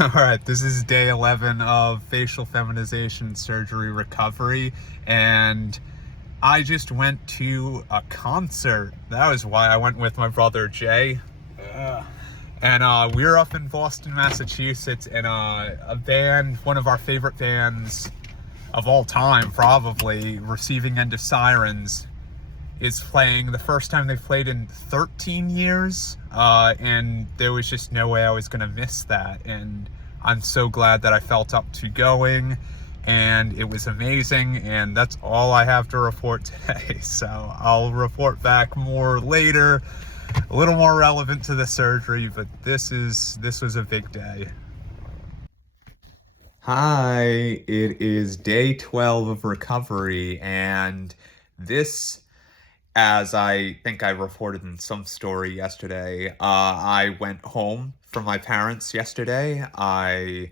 All right, this is day 11 of facial feminization surgery recovery, and I just went to a concert. That was why I went with my brother Jay. And we were up in Boston, Massachusetts, and a band, one of our favorite bands of all time, probably, Receiving End of Sirens, is playing the first time they've played in 13 years, and there was just no way I was going to miss that. And I'm so glad that I felt up to going, and it was amazing, and that's all I have to report today. So I'll report back more later, a little more relevant to the surgery, but this was a big day. Hi, it is day 12 of recovery, and this, as I think I reported in some story yesterday, I went home from my parents yesterday. I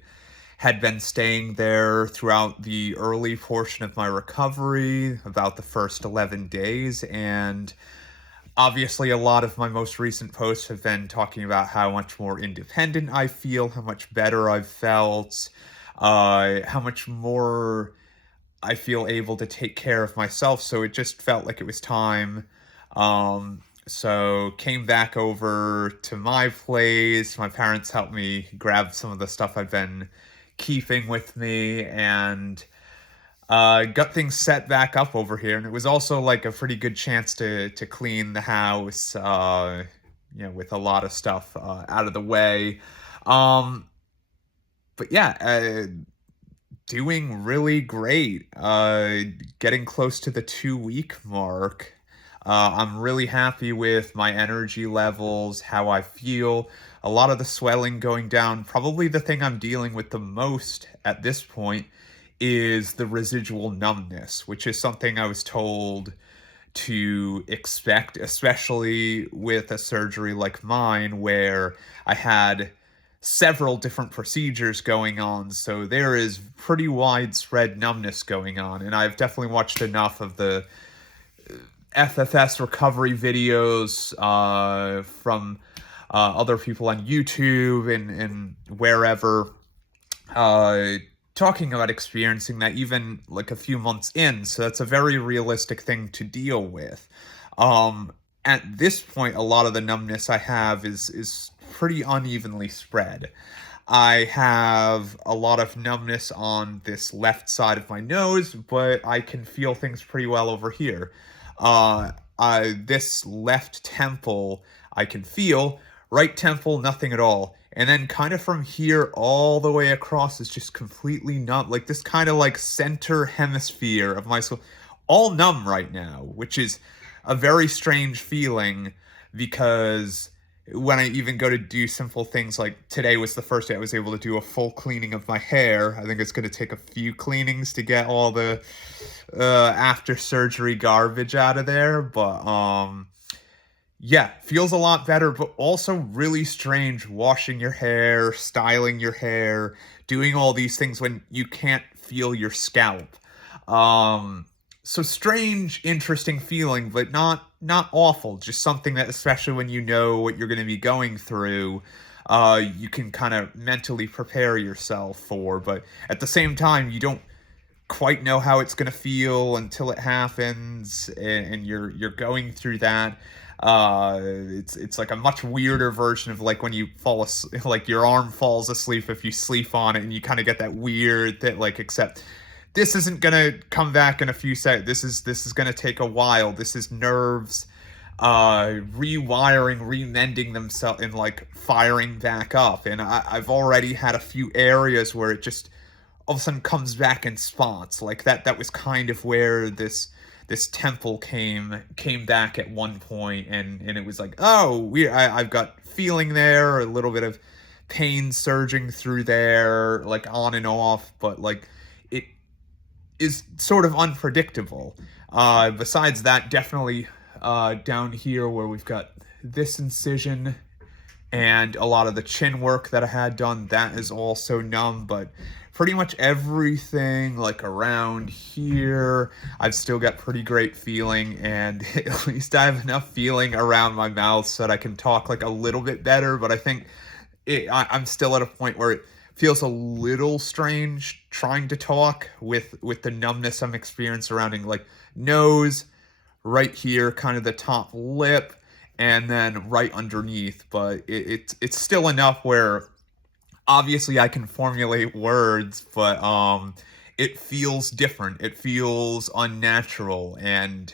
had been staying there throughout the early portion of my recovery, about the first 11 days, and obviously a lot of my most recent posts have been talking about how much more independent I feel, how much better I've felt, how much more I feel able to take care of myself, so it just felt like it was time. So came back over to my place. My parents helped me grab some of the stuff I've been keeping with me, and got things set back up over here. And it was also like a pretty good chance to clean the house, with a lot of stuff out of the way. But yeah, doing really great. Getting close to the 2-week mark. I'm really happy with my energy levels, how I feel. A lot of the swelling going down. Probably the thing I'm dealing with the most at this point is the residual numbness, which is something I was told to expect, especially with a surgery like mine where I had several different procedures going on, so there is pretty widespread numbness going on. And I've definitely watched enough of the FFS Recovery videos from other people on YouTube and wherever, talking about experiencing that even like a few months in. So that's a very realistic thing to deal with. At this point, a lot of the numbness I have is pretty unevenly spread. I have a lot of numbness on this left side of my nose, but I can feel things pretty well over here. This left temple I can feel, right temple nothing at all. And then kind of from here all the way across is just completely numb, like this kind of like center hemisphere of my skull, all numb right now, which is a very strange feeling, because when I even go to do simple things, like today was the first day I was able to do a full cleaning of my hair. I think it's going to take a few cleanings to get all the after surgery garbage out of there, but yeah, feels a lot better, but also really strange washing your hair, styling your hair, doing all these things when you can't feel your scalp. So strange, interesting feeling, but not awful. Just something that, especially when you know what you're going to be going through, you can kind of mentally prepare yourself for. But at the same time, you don't quite know how it's going to feel until it happens, and you're going through that. It's like a much weirder version of like when you fall asleep, like your arm falls asleep if you sleep on it, and you kind of get that weird that, like, except this isn't gonna come back in a few seconds. This is gonna take a while. This is nerves rewiring, remending themselves, and like firing back up. And I've already had a few areas where it just all of a sudden comes back in spots. Like that was kind of where this temple came back at one point, and it was like, oh, I've got feeling there, a little bit of pain surging through there, like on and off, but like it is sort of unpredictable. Besides that, definitely down here where we've got this incision and a lot of the chin work that I had done, that is also numb, but pretty much everything like around here, I've still got pretty great feeling, and at least I have enough feeling around my mouth so that I can talk like a little bit better. But I think I'm still at a point where it feels a little strange trying to talk with the numbness I'm experiencing surrounding like nose, right here, kind of the top lip, and then right underneath. But it's still enough where obviously I can formulate words, but it feels different. It feels unnatural and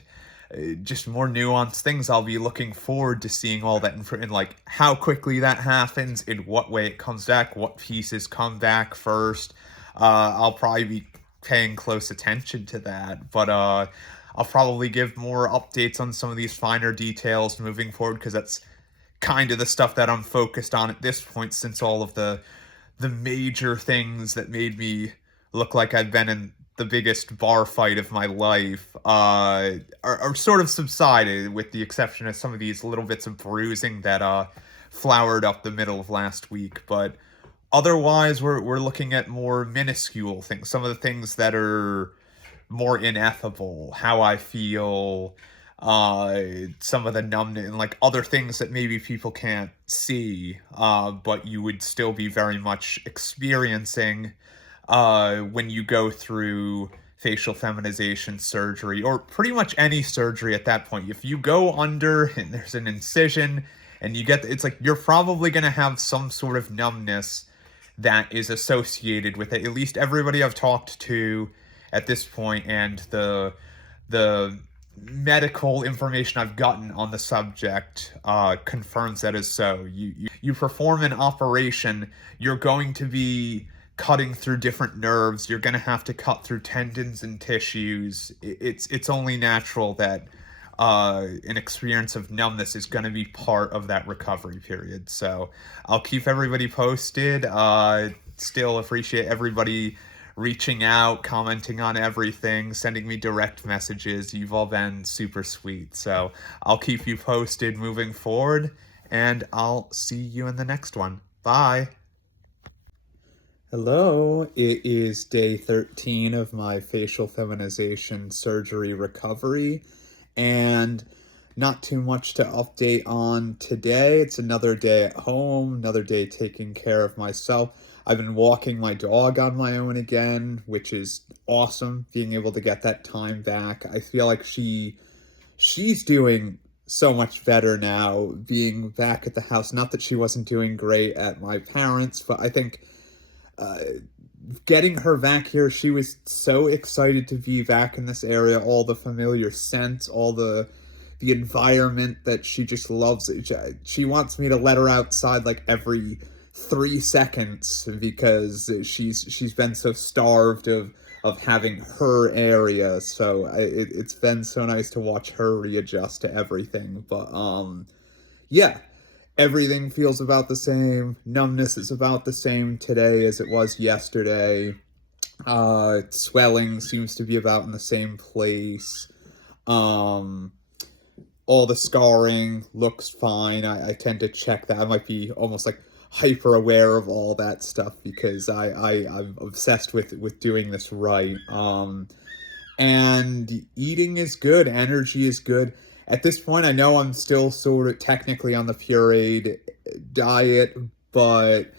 just more nuanced things. I'll be looking forward to seeing all that in like how quickly that happens, in what way it comes back, what pieces come back first. I'll probably be paying close attention to that, but I'll probably give more updates on some of these finer details moving forward because that's kind of the stuff that I'm focused on at this point, since all of the major things that made me look like I've been in the biggest bar fight of my life are sort of subsided, with the exception of some of these little bits of bruising that flowered up the middle of last week. But otherwise, we're looking at more minuscule things, some of the things that are more ineffable, how I feel, some of the numbness, and like other things that maybe people can't see, but you would still be very much experiencing when you go through facial feminization surgery, or pretty much any surgery at that point. If you go under and there's an incision and you get, it's like you're probably going to have some sort of numbness that is associated with it. At least everybody I've talked to at this point, and the medical information I've gotten on the subject confirms that is so. You perform an operation, you're going to be cutting through different nerves. You're going to have to cut through tendons and tissues. It's only natural that an experience of numbness is going to be part of that recovery period. So I'll keep everybody posted. Still appreciate everybody reaching out, commenting on everything, sending me direct messages. You've all been super sweet. So I'll keep you posted moving forward, and I'll see you in the next one. Bye. Hello, it is day 13 of my facial feminization surgery recovery, and not too much to update on today. It's another day at home, another day taking care of myself. I've been walking my dog on my own again, which is awesome, being able to get that time back. I feel like she's doing so much better now, being back at the house. Not that she wasn't doing great at my parents', but I think getting her back here, she was so excited to be back in this area, all the familiar scents, all the environment that she just loves. She wants me to let her outside like every 3 seconds because she's been so starved of having her area. So it's been so nice to watch her readjust to everything. But yeah, everything feels about the same. Numbness is about the same today as it was yesterday. Swelling seems to be about in the same place. All the scarring looks fine. I tend to check that. I might be almost like hyper aware of all that stuff because I'm obsessed with doing this right. And eating is good. Energy is good. At this point, I know I'm still sort of technically on the pureed diet, but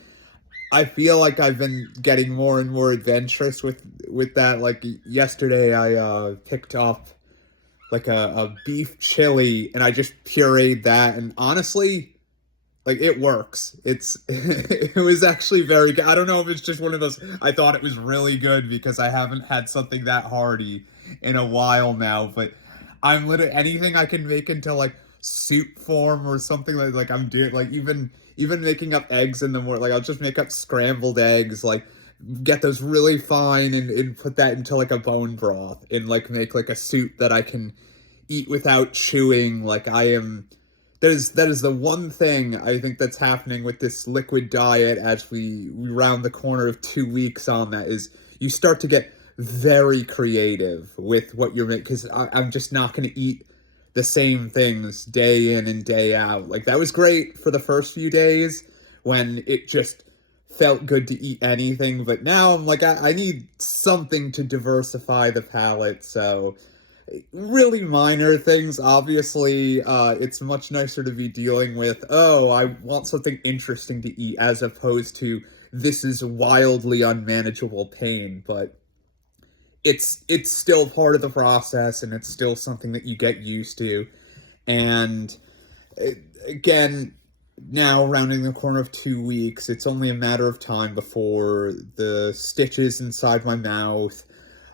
I feel like I've been getting more and more adventurous with that. Like yesterday, I picked up like a beef chili, and I just pureed that, and honestly, like, it works. It was actually very good. I don't know if it's just one of those, I thought it was really good because I haven't had something that hearty in a while now, but I'm literally, anything I can make into like soup form or something like I'm doing, like even making up eggs in the morning. Like I'll just make up scrambled eggs, like get those really fine and put that into like a bone broth and like make like a soup that I can eat without chewing. Like that is the one thing I think that's happening with this liquid diet as we round the corner of 2 weeks on that, is you start to get very creative with what you're making, because I'm just not going to eat the same things day in and day out. Like that was great for the first few days when it just felt good to eat anything, but now I'm like, I need something to diversify the palate. So really minor things. Obviously, it's much nicer to be dealing with, oh, I want something interesting to eat, as opposed to this is wildly unmanageable pain, but it's still part of the process, and it's still something that you get used to. And again, now rounding the corner of 2 weeks, it's only a matter of time before the stitches inside my mouth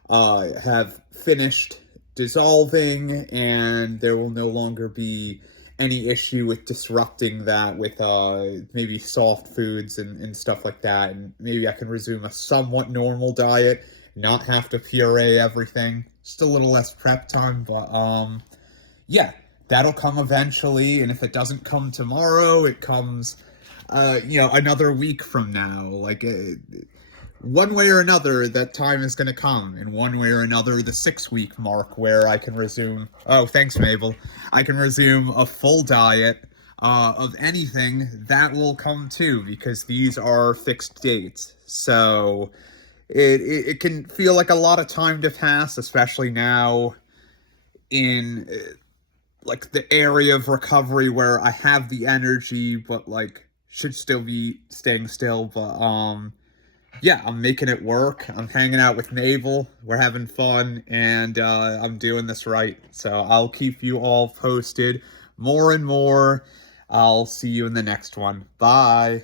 have finished dissolving, and there will no longer be any issue with disrupting that with maybe soft foods and stuff like that. And maybe I can resume a somewhat normal diet, not have to puree everything. Just a little less prep time, but yeah, that'll come eventually. And if it doesn't come tomorrow, it comes another week from now. Like one way or another, that time is going to come. And one way or another, the 6-week mark where I can resume. Oh, thanks, Mabel. I can resume a full diet of anything, that will come too, because these are fixed dates. So it can feel like a lot of time to pass, especially now in like the area of recovery where I have the energy, but like should still be staying still. But yeah, I'm making it work. I'm hanging out with Mabel. We're having fun, and I'm doing this right. So I'll keep you all posted more and more. I'll see you in the next one. Bye.